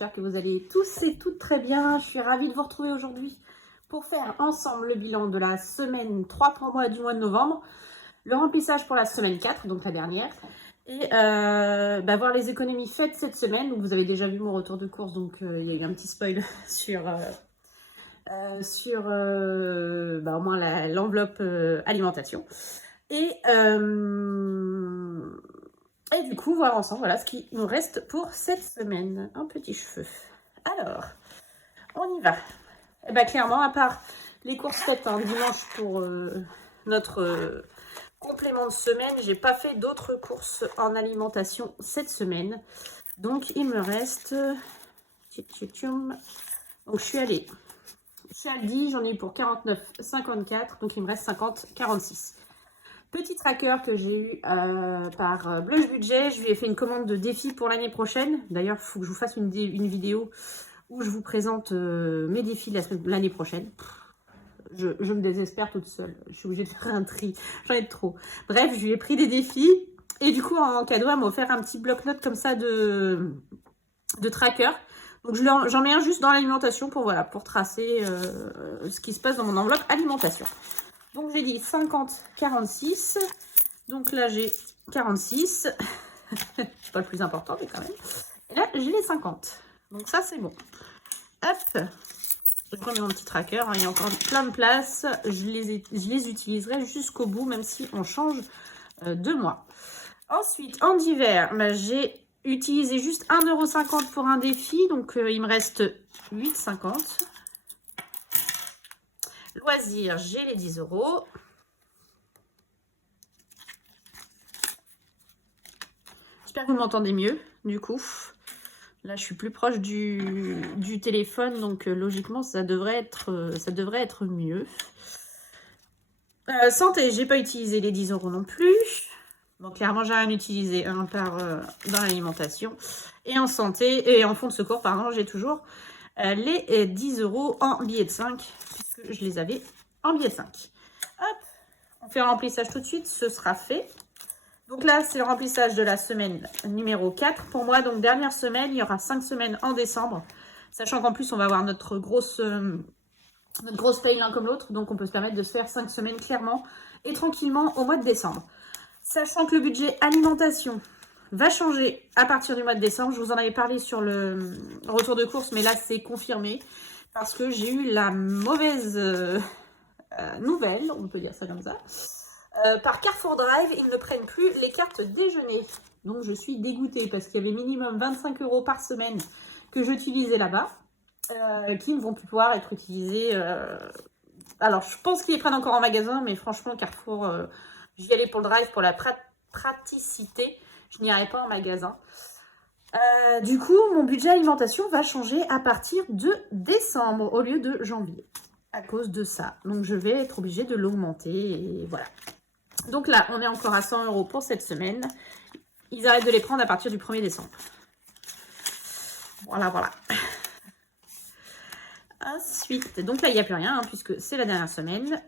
j'espère que vous allez tous et toutes très bien. Je suis ravie de vous retrouver aujourd'hui pour faire ensemble le bilan de la semaine 3 pour moi du mois de novembre, le remplissage pour la semaine 4, donc la dernière, et voir les économies faites cette semaine. Donc vous avez déjà vu mon retour de course, donc il y a eu un petit spoil sur au moins l'enveloppe alimentation. Et du coup, voir ensemble voilà, ce qui nous reste pour cette semaine. Un petit cheveu. Alors, on y va. Et bien, clairement, à part les courses faites dimanche pour notre complément de semaine, j'ai pas fait d'autres courses en alimentation cette semaine. Donc, il me reste... Donc, je suis allée chez Aldi, j'en ai eu pour 49,54. Donc, il me reste 50,46. Petit tracker que j'ai eu par Blush Budget. Je lui ai fait une commande de défi pour l'année prochaine. D'ailleurs, il faut que je vous fasse une vidéo où je vous présente mes défis de l'année prochaine. Je me désespère toute seule. Je suis obligée de faire un tri. J'en ai trop. Bref, je lui ai pris des défis. Et du coup, en cadeau, elle m'a offert un petit bloc-notes comme ça de tracker. Donc, j'en mets un juste dans l'alimentation pour tracer ce qui se passe dans mon enveloppe alimentation. Donc, j'ai dit 50,46. Donc là, j'ai 46. C'est pas le plus important, mais quand même. Et là, j'ai les 50. Donc ça, c'est bon. Hop. Je remets mon petit tracker. Il y a encore plein de place. Je les utiliserai jusqu'au bout, même si on change de mois. Ensuite, en divers, j'ai utilisé juste 1,50 € pour un défi. Donc, il me reste 8,50 €. Loisirs, j'ai les 10 €. J'espère que vous m'entendez mieux, du coup. Là, je suis plus proche du téléphone, donc logiquement, ça devrait être mieux. Santé, j'ai pas utilisé les 10 € non plus. Donc, clairement, j'ai rien utilisé dans l'alimentation. Et en santé, et en fonds de secours, pardon, j'ai toujours les 10 € en billets de 5, puisque je les avais en billets de 5. Hop, on fait un remplissage tout de suite, ce sera fait. Donc là, c'est le remplissage de la semaine numéro 4 pour moi. Donc, dernière semaine, il y aura 5 semaines en décembre. Sachant qu'en plus, on va avoir notre grosse paye l'un comme l'autre. Donc, on peut se permettre de se faire 5 semaines clairement et tranquillement au mois de décembre. Sachant que le budget alimentation va changer à partir du mois de décembre. Je vous en avais parlé sur le retour de course, mais là, c'est confirmé. Parce que j'ai eu la mauvaise nouvelle, on peut dire ça comme ça. Par Carrefour Drive, ils ne prennent plus les cartes déjeuner. Donc, je suis dégoûtée parce qu'il y avait minimum 25 € par semaine que j'utilisais là-bas, qui ne vont plus pouvoir être utilisés. Alors, je pense qu'ils les prennent encore en magasin, mais franchement, Carrefour, j'y allais pour le Drive, pour la praticité. Je n'irai pas en magasin. Du coup, mon budget alimentation va changer à partir de décembre au lieu de janvier. À cause de ça. Donc, je vais être obligée de l'augmenter et voilà. Donc là, on est encore à 100 € pour cette semaine. Ils arrêtent de les prendre à partir du 1er décembre. Voilà, voilà. Ensuite, donc là, il n'y a plus rien, puisque c'est la dernière semaine.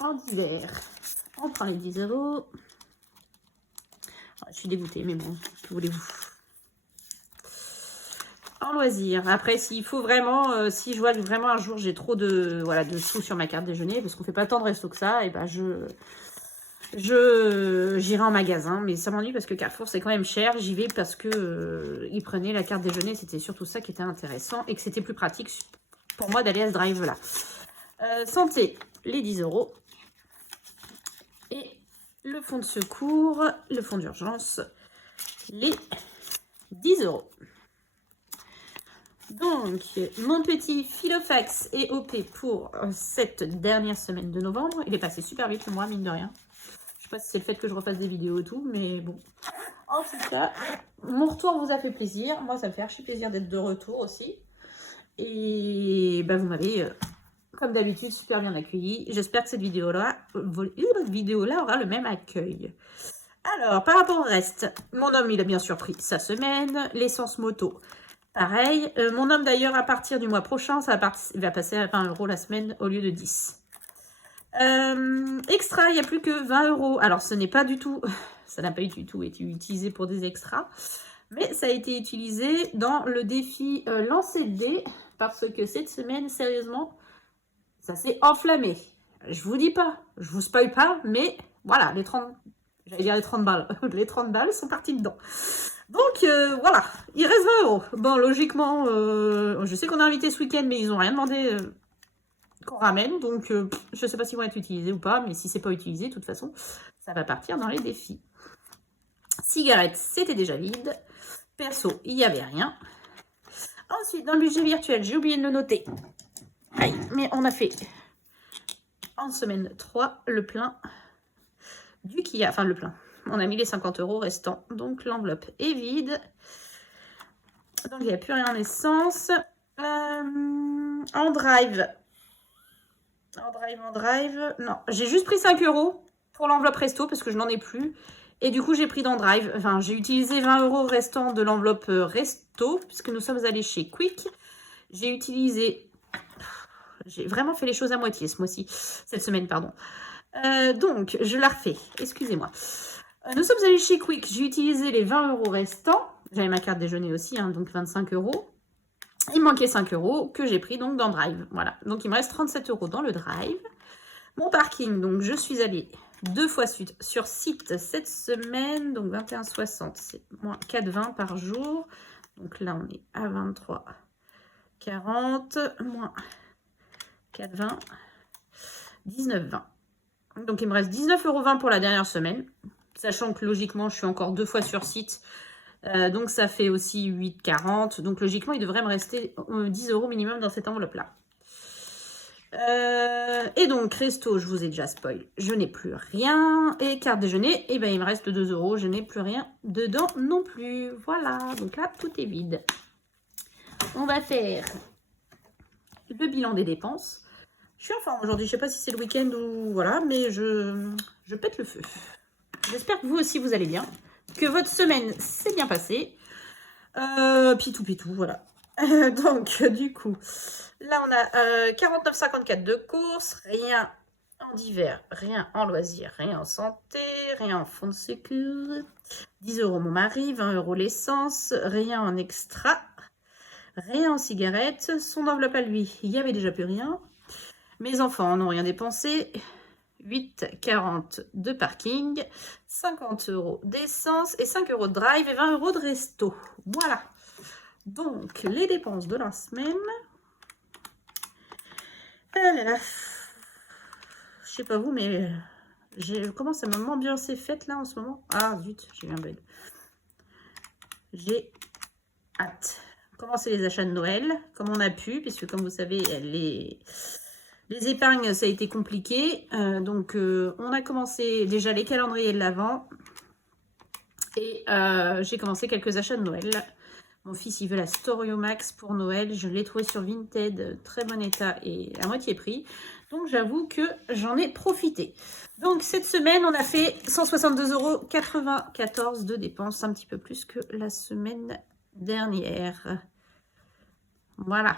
En divers, on prend les 10 €. Je suis dégoûtée, mais bon, que voulez-vous? En loisir. Après, s'il faut vraiment, si je vois que vraiment un jour j'ai trop de sous sur ma carte déjeuner, parce qu'on fait pas tant de resto que ça, et ben j'irai en magasin, mais ça m'ennuie parce que Carrefour c'est quand même cher. J'y vais parce que ils prenaient la carte déjeuner, c'était surtout ça qui était intéressant et que c'était plus pratique pour moi d'aller à ce drive là. Santé, les 10 € et le fonds de secours, le fonds d'urgence, les 10 €. Donc, mon petit Filofax est OP pour cette dernière semaine de novembre. Il est passé super vite le mois, mine de rien. Je sais pas si c'est le fait que je refasse des vidéos et tout, mais bon. En tout cas, mon retour vous a fait plaisir. Moi, ça me fait archi plaisir d'être de retour aussi. Et vous m'avez, comme d'habitude, super bien accueilli. J'espère que cette vidéo-là aura le même accueil. Alors, par rapport au reste, mon homme, il a bien sûr pris sa semaine. L'essence moto, pareil. Mon homme, d'ailleurs, à partir du mois prochain, il va passer à 20 € la semaine au lieu de 10. Extra, il n'y a plus que 20 €. Alors, ce n'est pas du tout... Ça n'a pas du tout été utilisé pour des extras. Mais ça a été utilisé dans le défi lancer de dés. Parce que cette semaine, sérieusement, ça s'est enflammé. Je vous dis pas, je vous spoil pas, mais voilà, j'allais dire les 30 balles. Les 30 balles sont parties dedans. Donc voilà, il reste 20 euros. Bon, logiquement, je sais qu'on a invité ce week-end, mais ils n'ont rien demandé qu'on ramène. Donc je sais pas s'ils vont être utilisés ou pas, mais si c'est pas utilisé, de toute façon, ça va partir dans les défis. Cigarettes, c'était déjà vide. Perso, il n'y avait rien. Ensuite, dans le budget virtuel, j'ai oublié de le noter. Aïe, mais on a fait en semaine 3 le plein du Kia. Enfin, le plein. On a mis les 50 euros restants. Donc, l'enveloppe est vide. Donc, il n'y a plus rien en essence. En drive. En drive. Non, j'ai juste pris 5 euros pour l'enveloppe resto parce que je n'en ai plus. Et du coup, j'ai pris dans drive. Enfin, j'ai utilisé 20 euros restants de l'enveloppe resto puisque nous sommes allés chez Quick. J'ai utilisé... J'ai vraiment fait les choses à moitié ce mois-ci. Cette semaine, pardon. Donc, je la refais. Excusez-moi. Nous sommes allés chez Quick. J'ai utilisé les 20 euros restants. J'avais ma carte déjeuner aussi, hein, donc 25 euros. Il manquait 5 euros que j'ai pris donc dans Drive. Voilà. Donc, il me reste 37 euros dans le Drive. Mon parking, donc je suis allée 2 fois sur site cette semaine. Donc, 21,60. C'est moins 4,20 par jour. Donc là, on est à 23,40. Moins 4,20. 19,20. Donc, il me reste 19,20 € pour la dernière semaine. Sachant que logiquement, je suis encore 2 fois sur site. Donc, ça fait aussi 8,40. Donc, logiquement, il devrait me rester 10 € minimum dans cette enveloppe-là. Et donc, resto, je vous ai déjà spoil. Je n'ai plus rien. Et carte déjeuner, eh ben, il me reste 2 €. Je n'ai plus rien dedans non plus. Voilà. Donc là, tout est vide. On va faire le bilan des dépenses. Je suis en forme aujourd'hui. Je ne sais pas si c'est le week-end ou voilà, mais je pète le feu. J'espère que vous aussi, vous allez bien. Que votre semaine s'est bien passée. Pitou, voilà. Donc, du coup, là, on a 49,54 de courses. Rien en divers, rien en loisirs, rien en santé, rien en fonds de sécurité. 10 € mon mari, 20 € l'essence, rien en extra. Rien en cigarettes. Son enveloppe à lui, il n'y avait déjà plus rien. Mes enfants n'ont rien dépensé. 8,40 de parking, 50 € d'essence et 5 € de drive et 20 € de resto. Voilà. Donc, les dépenses de la semaine. Ah là là. Je sais pas vous, mais je commence à m'ambiancer fête là en ce moment. Ah zut, j'ai eu un bug. J'ai hâte. Commencer les achats de Noël comme on a pu, puisque comme vous savez, les épargnes, ça a été compliqué. Donc, on a commencé déjà les calendriers de l'Avent. Et j'ai commencé quelques achats de Noël. Mon fils, il veut la Storio Max pour Noël. Je l'ai trouvé sur Vinted, très bon état et à moitié prix. Donc, j'avoue que j'en ai profité. Donc, cette semaine, on a fait 162,94 € de dépenses. Un petit peu plus que la semaine dernière. Voilà.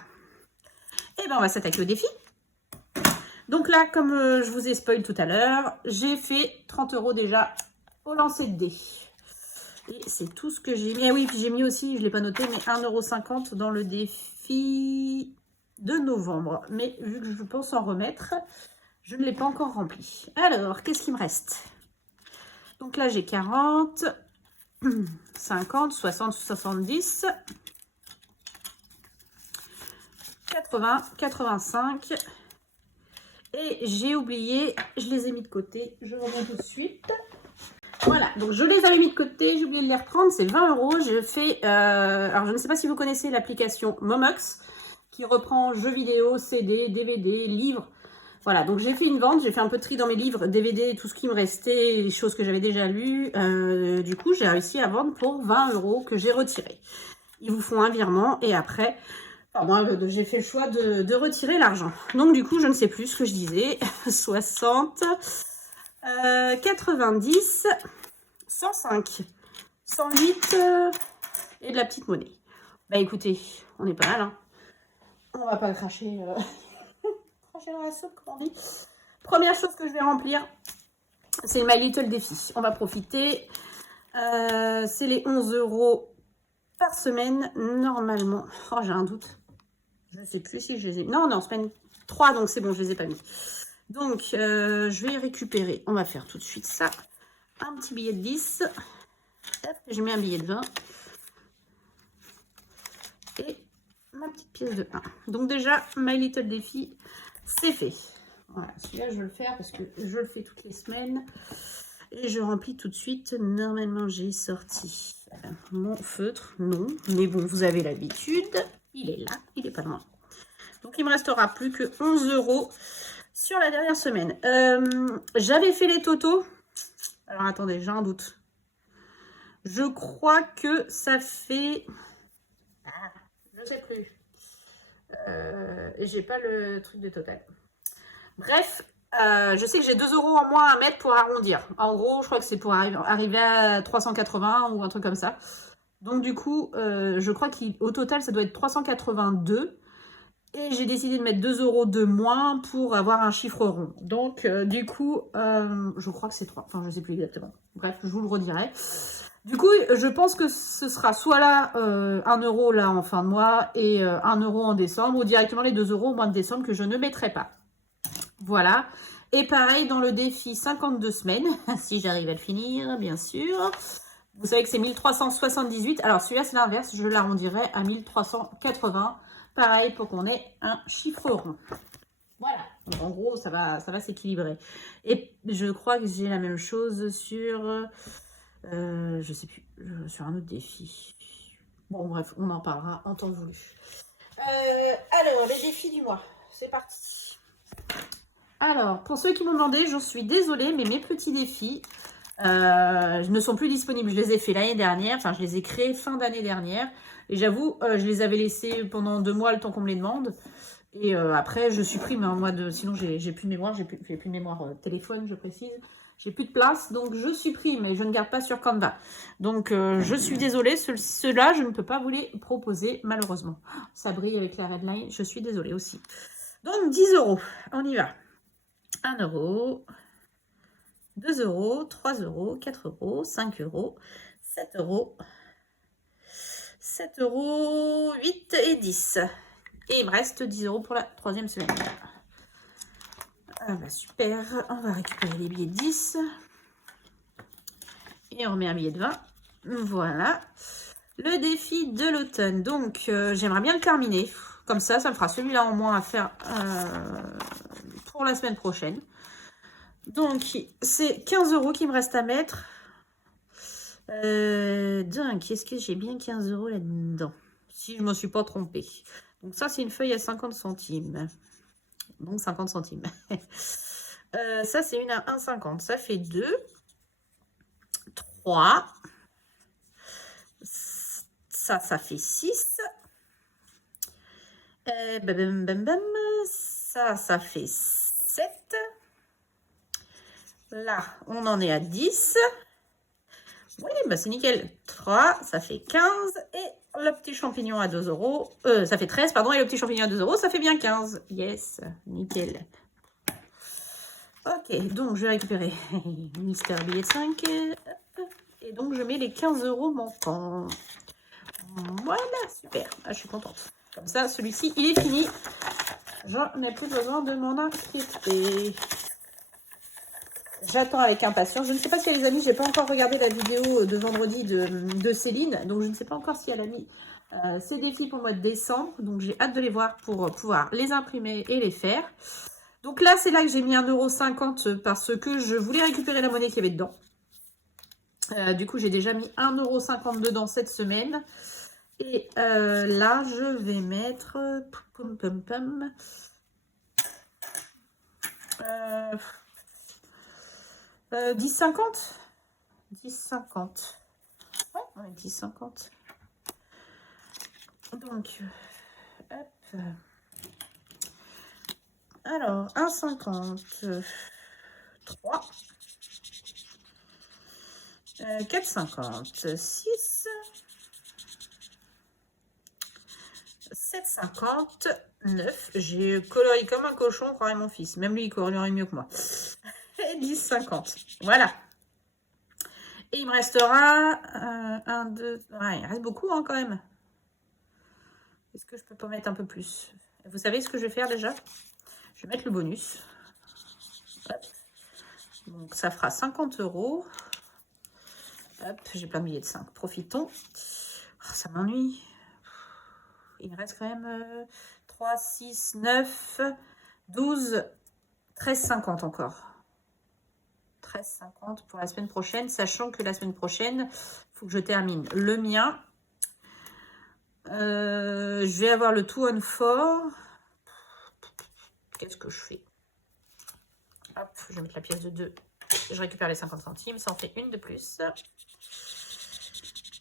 Et ben, on va s'attaquer au défi. Donc là, comme je vous ai spoil tout à l'heure, j'ai fait 30 € déjà au lancer de dés. Et c'est tout ce que j'ai mis. Ah oui, puis j'ai mis aussi, je ne l'ai pas noté, mais 1,50 € dans le défi de novembre. Mais vu que je pense en remettre, je ne l'ai pas encore rempli. Alors, qu'est-ce qu'il me reste? Donc là, j'ai 40, 50, 60, 70, 80, 85... Et j'ai oublié, je les ai mis de côté, je reviens tout de suite. Voilà, donc je les avais mis de côté, j'ai oublié de les reprendre, c'est 20 €. Je fais, alors je ne sais pas si vous connaissez l'application Momox, qui reprend jeux vidéo, CD, DVD, livres. Voilà, donc j'ai fait une vente, j'ai fait un peu de tri dans mes livres, DVD, tout ce qui me restait, les choses que j'avais déjà lues. Du coup, j'ai réussi à vendre pour 20 € que j'ai retiré. Ils vous font un virement et après... Moi, j'ai fait le choix de retirer l'argent. Donc, du coup, je ne sais plus ce que je disais. 60, 90, 105, 108 et de la petite monnaie. Bah, écoutez, on est pas mal, hein. On va pas cracher, cracher dans la soupe, comme on dit. Première chose que je vais remplir, c'est My Little Défi. On va profiter. C'est les 11 € par semaine, normalement. Oh, j'ai un doute. Je ne sais plus si je les ai... Non, semaine 3, donc c'est bon, je les ai pas mis. Donc, je vais récupérer. On va faire tout de suite ça. Un petit billet de 10. Hop, j'ai mis un billet de 20. Et ma petite pièce de 1. Donc déjà, My Little Défi, c'est fait. Voilà, celui-là, je vais le faire parce que je le fais toutes les semaines. Et je remplis tout de suite. Normalement, j'ai sorti mon feutre. Non, mais bon, vous avez l'habitude. Il est là, il n'est pas loin. Donc, il me restera plus que 11 € sur la dernière semaine. J'avais fait les totaux. Alors, attendez, j'ai un doute. Je crois que ça fait... Ah, je ne sais plus. J'ai pas le truc de total. Bref, je sais que j'ai 2 € en moins à mettre pour arrondir. En gros, je crois que c'est pour arriver à 380 ou un truc comme ça. Donc du coup, je crois qu'au total, ça doit être 382. Et j'ai décidé de mettre 2 € de moins pour avoir un chiffre rond. Donc du coup, je crois que c'est 3. Enfin, je ne sais plus exactement. Bref, je vous le redirai. Du coup, je pense que ce sera soit là 1 € là en fin de mois et 1 € en décembre, ou directement les 2 € au mois de décembre que je ne mettrai pas. Voilà. Et pareil dans le défi 52 semaines, si j'arrive à le finir, bien sûr. Vous savez que c'est 1378. Alors celui-là, c'est l'inverse. Je l'arrondirai à 1380. Pareil pour qu'on ait un chiffre rond. Voilà. Donc, en gros, ça va s'équilibrer. Et je crois que j'ai la même chose sur... je sais plus. Sur un autre défi. Bon, bref, on en parlera en temps voulu. Alors, les défis du mois. C'est parti. Alors, pour ceux qui m'ont demandé, j'en suis désolée, mais mes petits défis ne sont plus disponibles. Je les ai fait l'année dernière, enfin, je les ai créés fin d'année dernière. Et j'avoue, je les avais laissés pendant 2 mois, le temps qu'on me les demande. Et après, je supprime en mode... Sinon, j'ai plus de mémoire, j'ai plus de mémoire téléphone, je précise. J'ai plus de place, donc je supprime et je ne garde pas sur Canva. Donc, je suis désolée, ceux-là, je ne peux pas vous les proposer, malheureusement. Ça brille avec la redline, je suis désolée aussi. Donc, 10 €, on y va. 1 €, 2 €, 3 €, 4 €, 5 €, 7 €, 7 €, 8 et 10. Et il me reste 10 € pour la 3e semaine. Ah bah super, on va récupérer les billets de 10. Et on remet un billet de 20. Voilà. Le défi de l'automne. Donc, j'aimerais bien le terminer. Comme ça, ça me fera celui-là en moins à faire pour la semaine prochaine. Donc, c'est 15 € qu'il me reste à mettre. Dingue, est-ce que j'ai bien 15 € là-dedans? Si je ne me suis pas trompée. Donc, ça, c'est une feuille à 50 centimes. Donc, 50 centimes. Ça, c'est une à 1,50. Ça fait 2. 3. Ça fait 6. Bam, bam, bam. Ça fait 7. Là, on en est à 10. Oui, bah c'est nickel. 3, ça fait 15. Et le petit champignon à 2 €. Ça fait 13, pardon. Et le petit champignon à 2 €, ça fait bien 15. Yes, nickel. Ok, donc je vais récupérer Mister Billet de 5. Et donc je mets les 15 € manquants. Voilà, super. Ah, je suis contente. Comme ça, celui-ci, il est fini. J'en ai plus besoin de m'en inquiéter. J'attends avec impatience. Je ne sais pas si les amis, j'ai pas encore regardé la vidéo de vendredi de Céline. Donc, je ne sais pas encore si elle a mis ses défis pour le mois de décembre. Donc, j'ai hâte de les voir pour pouvoir les imprimer et les faire. Donc là, c'est là que j'ai mis 1,50 € parce que je voulais récupérer la monnaie qu'il y avait dedans. Du coup, j'ai déjà mis 1,50 € dedans cette semaine. Et là, je vais mettre... 10,50 €. 10,50 €. Ouais, 10,50 €. Donc, hop. Alors, 1,50 €. 3. 4,50 €. 6. 7,50 €. 9. J'ai coloré comme un cochon, croirait mon fils. Même lui, il colorerait mieux que moi. Et 10,50 €. Voilà. Et il me restera 1, 2... Ouais, il reste beaucoup hein, quand même. Est-ce que je peux pas mettre un peu plus? Vous savez ce que je vais faire déjà? Je vais mettre le bonus. Hop. Donc ça fera 50 €. Hop, j'ai plein de billets de 5. Profitons. Oh, ça m'ennuie. Il me reste quand même 3, 6, 9, 12, 13,50 encore. 13,50 pour la semaine prochaine, sachant que la semaine prochaine, il faut que je termine le mien. Je vais avoir le Two on Four. Qu'est-ce que je fais? Hop, je vais mettre la pièce de 2. Je récupère les 50 centimes, ça en fait une de plus.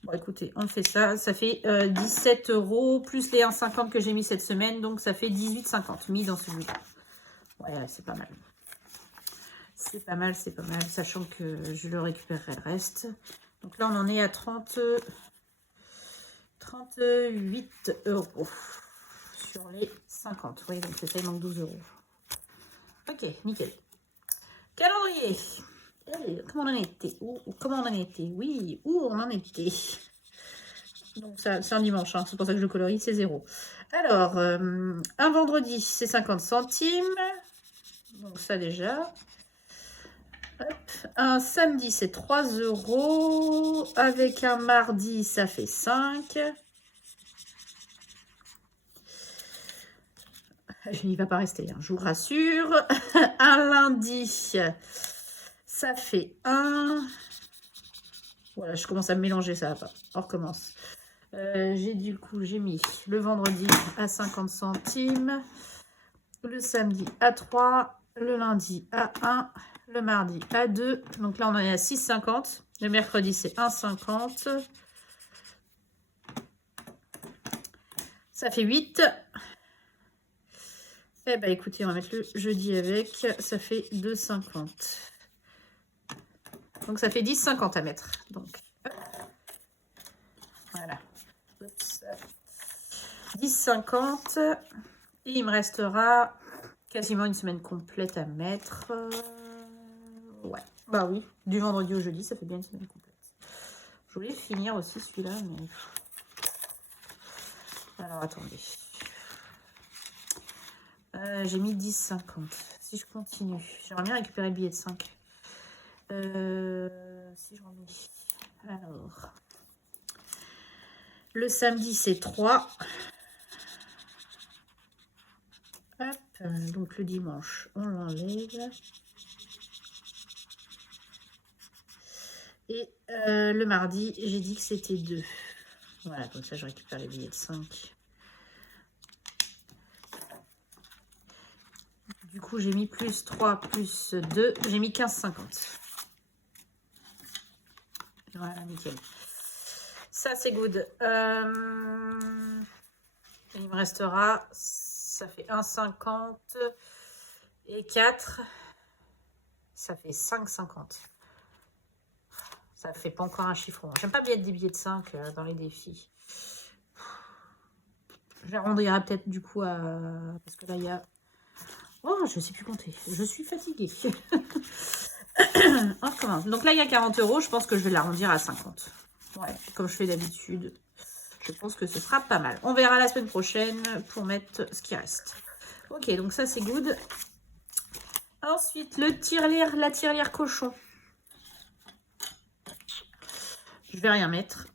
Bon, écoutez, on fait ça. Ça fait 17 € plus les 1,50 que j'ai mis cette semaine. Donc, ça fait 18,50 mis dans celui-là. Ouais, c'est pas mal. C'est pas mal, c'est pas mal. Sachant que je le récupérerai le reste. Donc là, on en est à 38 € sur les 50. Oui, donc c'est ça, il manque 12 €. Ok, nickel. Calendrier. Comment on en était? Comment on en était? Oui, où on en était? Donc ça, c'est un dimanche, hein, c'est pour ça que je colorie, c'est 0. Alors, un vendredi, c'est 50 centimes. Donc ça déjà. Hop. Un samedi, c'est 3 €. Avec un mardi, ça fait 5. Je n'y va pas rester, hein, je vous rassure. Un lundi, ça fait 1. Voilà, je commence à me mélanger, ça va pas. On recommence. J'ai mis le vendredi à 50 centimes, le samedi à 3, le lundi à 1, le mardi à 2. Donc là, on en est à 6,50. Le mercredi, c'est 1,50. Ça fait 8. Eh ben écoutez, on va mettre le jeudi avec. Ça fait 2,50. Donc ça fait 10,50 à mettre. Donc, hop. Voilà. 10,50. Et il me restera quasiment une semaine complète à mettre. Ouais, bah oui, du vendredi au jeudi, ça fait bien une semaine complète. Je voulais finir aussi celui-là, mais... Alors, attendez. J'ai mis 10,50. Si je continue, j'aimerais bien récupérer le billet de 5. Si je remets... Alors... Le samedi, c'est 3. Hop, donc le dimanche, on l'enlève. Et le mardi, j'ai dit que c'était 2. Voilà, comme ça, je récupère les billets de 5. Du coup, j'ai mis plus 3, plus 2. J'ai mis 15,50. Voilà, nickel. Ça, c'est good. Il me restera, ça fait 1,50 et 4. Ça fait 5,50. Ça fait pas encore un chiffron. J'aime pas bien des billets de 5 dans les défis. Je les rendrai peut-être du coup à... Parce que là, il y a... Oh, je sais plus compter. Je suis fatiguée. On recommence. Donc là, il y a 40 €. Je pense que je vais l'arrondir à 50. Ouais, comme je fais d'habitude. Je pense que ce sera pas mal. On verra la semaine prochaine pour mettre ce qui reste. Ok, donc ça, c'est good. Ensuite, le tirelire, la tirelire cochon. Je vais rien mettre.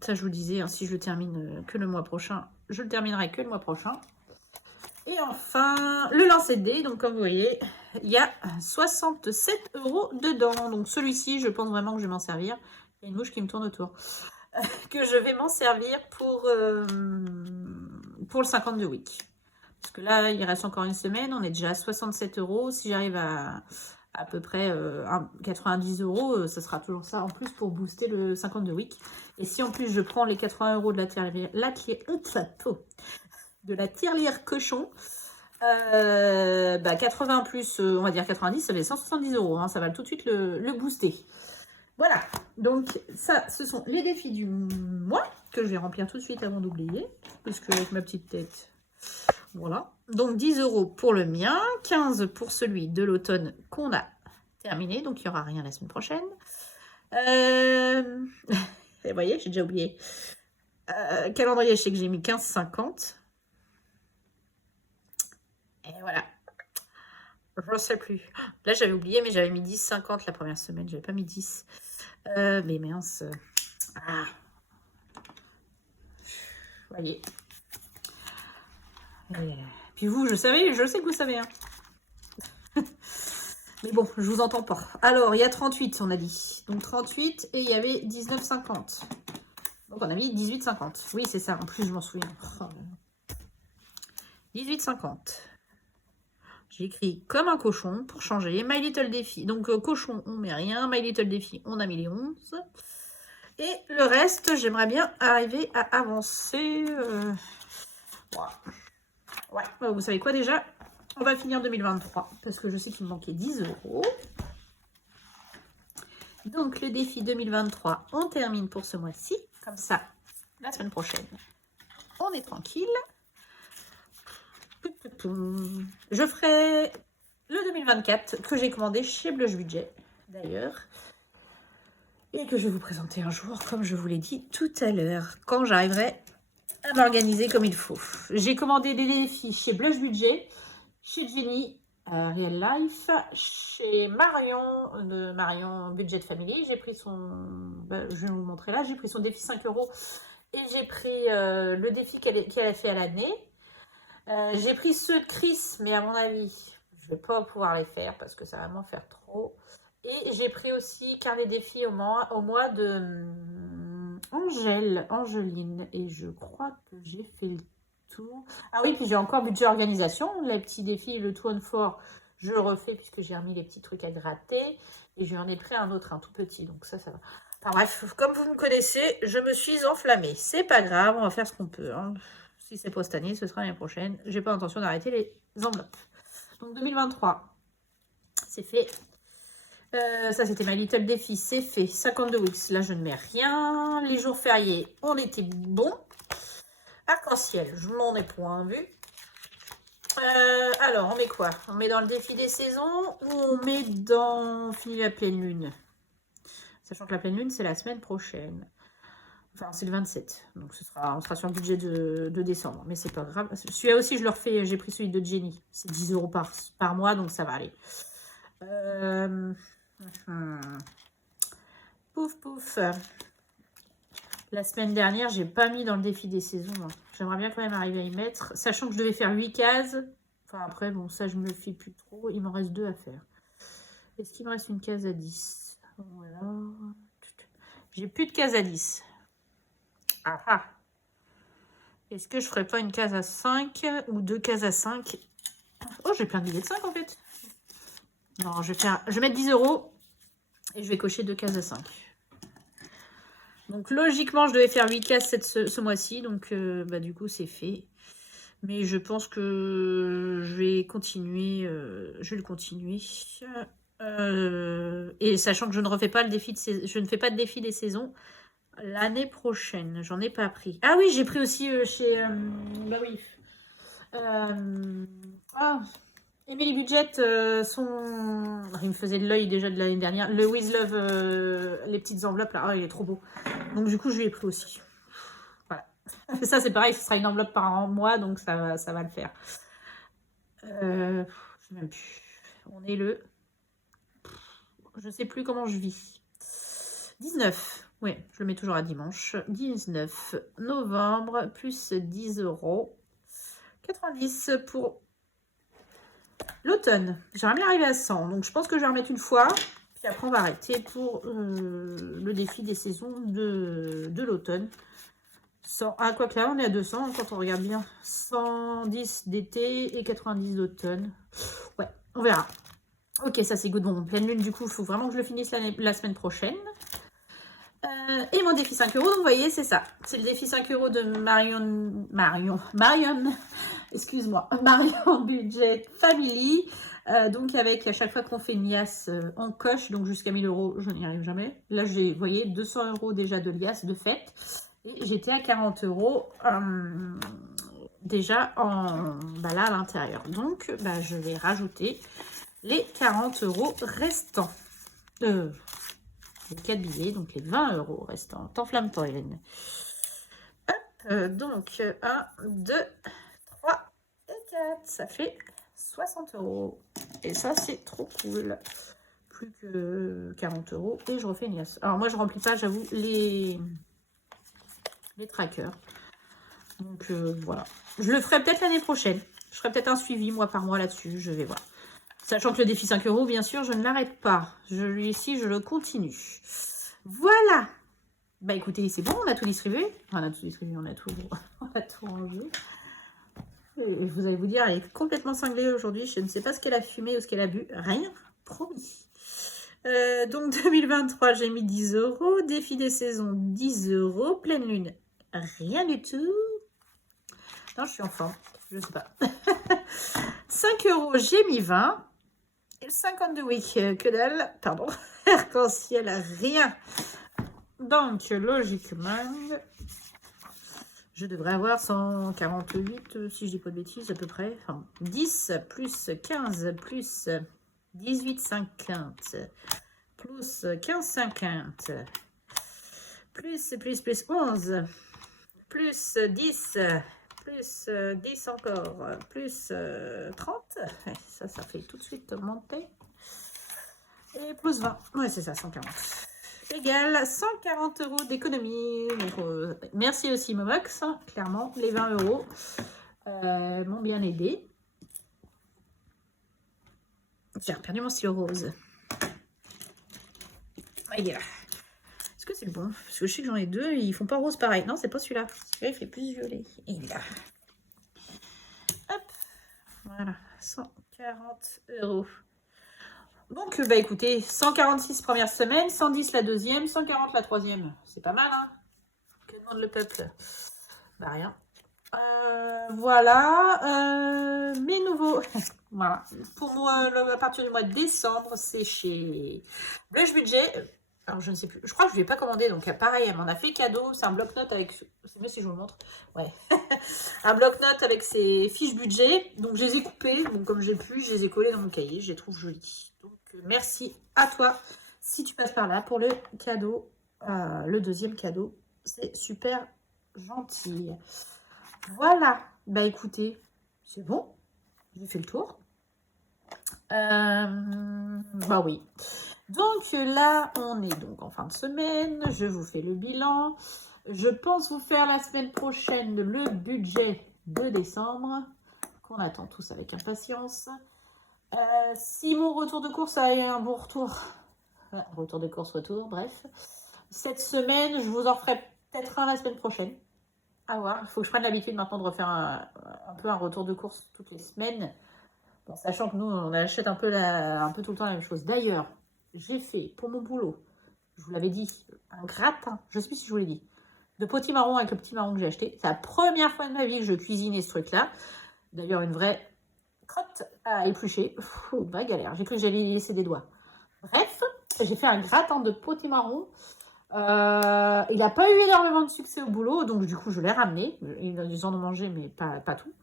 Ça, je vous disais, hein, si je le termine que le mois prochain, je le terminerai que le mois prochain. Et enfin, le lancer de dés. Donc, comme vous voyez, il y a 67 € dedans. Donc, celui-ci, je pense vraiment que je vais m'en servir. Il y a une mouche qui me tourne autour. Que je vais m'en servir pour le 52 week. Parce que là, il reste encore une semaine. On est déjà à 67 €. Si j'arrive à peu près 90 €, ce sera toujours ça en plus pour booster le 52 week. Et si en plus je prends les 80 € de la tirelire cochon, 80 plus, on va dire 90, ça fait 170 €. Hein, ça va tout de suite le booster. Voilà, donc ça, ce sont les défis du mois que je vais remplir tout de suite avant d'oublier, puisque avec ma petite tête, voilà. Donc 10 € pour le mien, 15 pour celui de l'automne qu'on a terminé, donc il n'y aura rien la semaine prochaine. Vous voyez, j'ai déjà oublié. Calendrier, je sais que j'ai mis 15,50. Et voilà. Je ne sais plus. Là, j'avais oublié, mais j'avais mis 10,50 la première semaine. J'avais pas mis 10. Mais mince. Ah. Vous voyez. Puis vous, je sais que vous savez. Hein. Mais bon, je vous entends pas. Alors, il y a 38, on a dit. Donc 38 et il y avait 19,50. Donc on a mis 18,50. Oui, c'est ça. En plus, je m'en souviens. Oh. 18,50. J'ai écrit comme un cochon pour changer. My Little Défi. Donc cochon, on met rien. My Little Défi, on a mis les 11. Et le reste, j'aimerais bien arriver à avancer. Voilà. Ouais, vous savez quoi déjà? On va finir 2023 parce que je sais qu'il me manquait 10 euros. Donc le défi 2023, on termine pour ce mois-ci. Comme ça, la semaine prochaine, on est tranquille. Je ferai le 2024 que j'ai commandé chez Blush Budget d'ailleurs. Et que je vais vous présenter un jour, comme je vous l'ai dit tout à l'heure, quand j'arriverai à m'organiser comme il faut. J'ai commandé des défis chez Blush Budget, chez Jenny, Real Life, chez Marion, de Marion Budget Family. J'ai pris son... je vais vous montrer là. J'ai pris son défi 5 euros et j'ai pris le défi qu'elle a fait à l'année. J'ai pris ceux de Chris, mais à mon avis, je ne vais pas pouvoir les faire parce que ça va vraiment faire trop. Et j'ai pris aussi carnet défi au mois de Angeline. Et je crois que j'ai fait le tour. Ah oui, puis j'ai encore budget organisation. Les petits défis, le 2 on 4, je le refais puisque j'ai remis les petits trucs à gratter. Et j'en ai pris un autre, un tout petit. Donc ça va. Enfin bref, comme vous me connaissez, je me suis enflammée. C'est pas grave, on va faire ce qu'on peut. Hein. Si c'est pas cette année, ce sera l'année prochaine. J'ai pas l'intention d'arrêter les enveloppes. Donc 2023, c'est fait. Ça, c'était My Little Défi, c'est fait. 52 weeks, là, je ne mets rien. Les jours fériés, on était bon. Arc-en-ciel, je m'en ai point vu. Alors, on met quoi? On met dans le défi des saisons ou on met dans fini la pleine lune? Sachant que la pleine lune, c'est la semaine prochaine. Enfin, c'est le 27. Donc, on sera sur le budget de décembre. Mais c'est pas grave. Celui-là aussi, je le refais. J'ai pris celui de Jenny. C'est 10 euros par mois, donc ça va aller. Pouf, pouf. La semaine dernière, j'ai pas mis dans le défi des saisons. Hein. J'aimerais bien quand même arriver à y mettre. Sachant que je devais faire 8 cases. Enfin, après, bon, ça, je me le fie plus trop. Il m'en reste 2 à faire. Est-ce qu'il me reste une case à 10? Voilà. J'ai plus de case à 10. Ah ah. Est-ce que je ferais pas une case à 5 ou 2 cases à 5? Oh, j'ai plein de billets de 5 en fait. Non, je vais mettre 10 euros et je vais cocher 2 cases à 5. Donc logiquement, je devais faire 8 cases ce mois-ci. Donc du coup, c'est fait. Mais je pense que je vais continuer. Je vais le continuer. Et sachant que je ne refais pas le défi je ne fais pas de défi des saisons l'année prochaine. J'en ai pas pris. Ah oui, j'ai pris aussi chez... bah oui. Emily Budget, il me faisait de l'œil déjà de l'année dernière. Le With Love, les petites enveloppes là, oh, il est trop beau. Donc du coup, je lui ai pris aussi. Voilà. Ça, c'est pareil, ce sera une enveloppe par mois, donc ça va le faire. Je sais même plus. On est le... Je sais plus comment je vis. 19. Oui, je le mets toujours à dimanche. 19 novembre, plus 10 euros. 90 pour l'automne. J'aimerais bien arriver à 100. Donc, je pense que je vais remettre une fois. Puis après, on va arrêter pour le défi des saisons de l'automne. Ah, quoi que là, on est à 200 quand on regarde bien. 110 d'été et 90 d'automne. Ouais, on verra. Ok, ça c'est good. Bon, pleine lune, du coup, il faut vraiment que je le finisse la semaine prochaine. Et mon défi 5 euros, donc vous voyez, c'est ça. C'est le défi 5 euros de Marion, excuse-moi, Marion Budget Family. Donc avec, à chaque fois qu'on fait une liasse, on coche, donc jusqu'à 1000 euros, je n'y arrive jamais. Là, j'ai, vous voyez, 200 euros déjà de liasse de fête. Et j'étais à 40 euros déjà là à l'intérieur. Donc, je vais rajouter les 40 euros restants. les 4 billets, donc les 20 € restants. T'enflamme-toi, Hélène. Donc, 1, 2, 3 et 4. Ça fait 60 €. Et ça, c'est trop cool. Plus que 40 € et je refais une liasse. Alors moi je remplis pas, j'avoue, les trackers. Donc voilà. Je le ferai peut-être l'année prochaine. Je ferai peut-être un suivi mois par mois là-dessus. Je vais voir. Sachant que le défi 5 €, bien sûr, je ne l'arrête pas. Ici, je le continue. Voilà. Bah écoutez, c'est bon, on a tout distribué. Enfin, on a tout distribué, on a tout rangé. Et vous allez vous dire, elle est complètement cinglée aujourd'hui. Je ne sais pas ce qu'elle a fumé ou ce qu'elle a bu. Rien, promis. Donc 2023, j'ai mis 10 €. Défi des saisons, 10 €. Pleine lune, rien du tout. Non, je suis en forme, je sais pas. 5 €, j'ai mis 20. Et le 52 week, que dalle. Pardon. Arc-en-ciel, rien. Donc, logiquement, je devrais avoir 148, si je dis pas de bêtises, à peu près. Enfin, 10 plus 15 plus 18, 50. Plus 15, 50. Plus 11. Plus 10. Plus 10 encore. Plus 30. Ça fait tout de suite monter. Et plus 20. Ouais, c'est ça, 140. Égal 140 € d'économie. Merci aussi Momox. Clairement, les 20 € m'ont bien aidé. J'ai perdu mon stylo rose. Il est là. Est-ce que c'est le bon? Parce que je sais que j'en ai deux et ils font pas rose pareil. Non, c'est pas celui-là. Celui-là, il fait plus violet. Et il est là. Hop. Voilà. 140 €. Donc, bah écoutez, 146 première semaine, 110 la deuxième, 140 la troisième. C'est pas mal, hein? Que demande le peuple? Bah rien. Voilà. Mes nouveaux... voilà. Pour moi, à partir du mois de décembre, c'est chez Blush Budget. Alors, je ne sais plus. Je crois que je ne lui ai pas commandé. Donc, pareil, elle m'en a fait cadeau. C'est un bloc-notes avec... C'est mieux si je vous le montre. Ouais. Un bloc-notes avec ses fiches budget. Donc, je les ai coupées. Donc, comme j'ai pu, je les ai collées dans mon cahier. Je les trouve jolies. Donc, merci à toi si tu passes par là pour le cadeau. Le deuxième cadeau. C'est super gentil. Voilà. Bah, écoutez, c'est bon. J'ai fait le tour. Bah oui. Donc là, on est donc en fin de semaine. Je vous fais le bilan. Je pense vous faire la semaine prochaine le budget de décembre, qu'on attend tous avec impatience. Si mon retour de course a eu un bon retour, retour de course, bref. Cette semaine, je vous en ferai peut-être un la semaine prochaine. À voir. Il faut que je prenne l'habitude maintenant de refaire un peu un retour de course toutes les semaines. Bon, sachant que nous, on achète un peu tout le temps la même chose. D'ailleurs, j'ai fait pour mon boulot, je vous l'avais dit, un gratin, je ne sais plus si je vous l'ai dit, de potimarron avec le petit marron que j'ai acheté. C'est la première fois de ma vie que je cuisinais ce truc-là. D'ailleurs, une vraie crotte à éplucher. Vraie galère. J'ai cru que j'allais y laisser des doigts. Bref, j'ai fait un gratin de potimarron. Il n'a pas eu énormément de succès au boulot, donc du coup, je l'ai ramené. Ils en ont mangé, mais pas tout.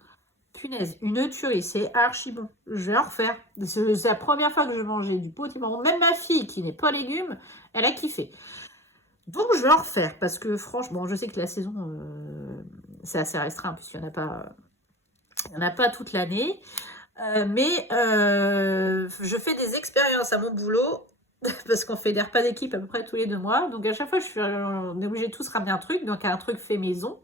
Punaise, une tuerie, c'est archi bon. Je vais en refaire. C'est la première fois que je mangeais du potimarron. Même ma fille, qui n'est pas légume, elle a kiffé. Donc, je vais en refaire. Parce que franchement, je sais que la saison, c'est assez restreint, puisqu'il n'y en a pas toute l'année. Mais je fais des expériences à mon boulot. Parce qu'on fait des repas d'équipe à peu près tous les 2 mois. Donc, à chaque fois, on est obligé de tous ramener un truc. Donc, un truc fait maison.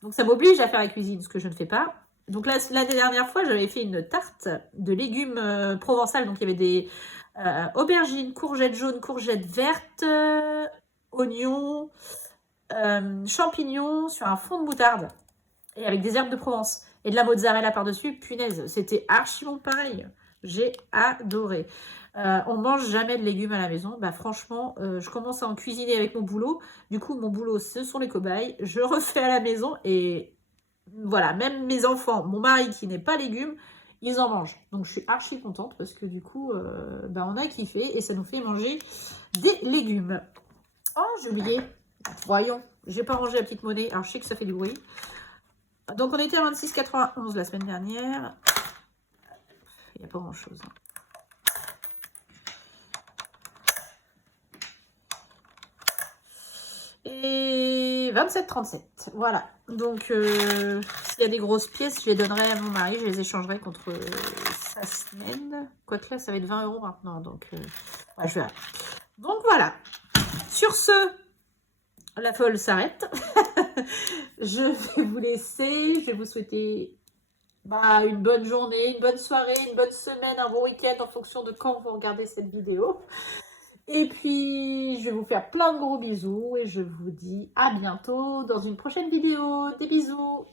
Donc, ça m'oblige à faire la cuisine, ce que je ne fais pas. Donc l'année dernière fois, j'avais fait une tarte de légumes provençal. Donc il y avait des aubergines, courgettes jaunes, courgettes vertes, oignons, champignons sur un fond de moutarde. Et avec des herbes de Provence. Et de la mozzarella par-dessus. Punaise, c'était archi bon pareil. J'ai adoré. On mange jamais de légumes à la maison. Bah franchement, je commence à en cuisiner avec mon boulot. Du coup, mon boulot, ce sont les cobayes. Je refais à la maison et... voilà, même mes enfants, mon mari qui n'est pas légumes, ils en mangent. Donc je suis archi contente parce que du coup, on a kiffé et ça nous fait manger des légumes. Oh, j'ai oublié. Voyons, j'ai pas rangé la petite monnaie. Alors je sais que ça fait du bruit. Donc on était à 26,91 la semaine dernière. Il n'y a pas grand chose. fait 27,37. Voilà. Donc, s'il y a des grosses pièces, je les donnerai à mon mari. Je les échangerai contre sa semaine. Quoique là, ça va être 20 € maintenant. Donc, ouais, je verrai. Donc, voilà. Sur ce, la folle s'arrête. Je vais vous laisser. Je vais vous souhaiter une bonne journée, une bonne soirée, une bonne semaine, un bon week-end en fonction de quand vous regardez cette vidéo. Et puis, je vais vous faire plein de gros bisous et je vous dis à bientôt dans une prochaine vidéo. Des bisous!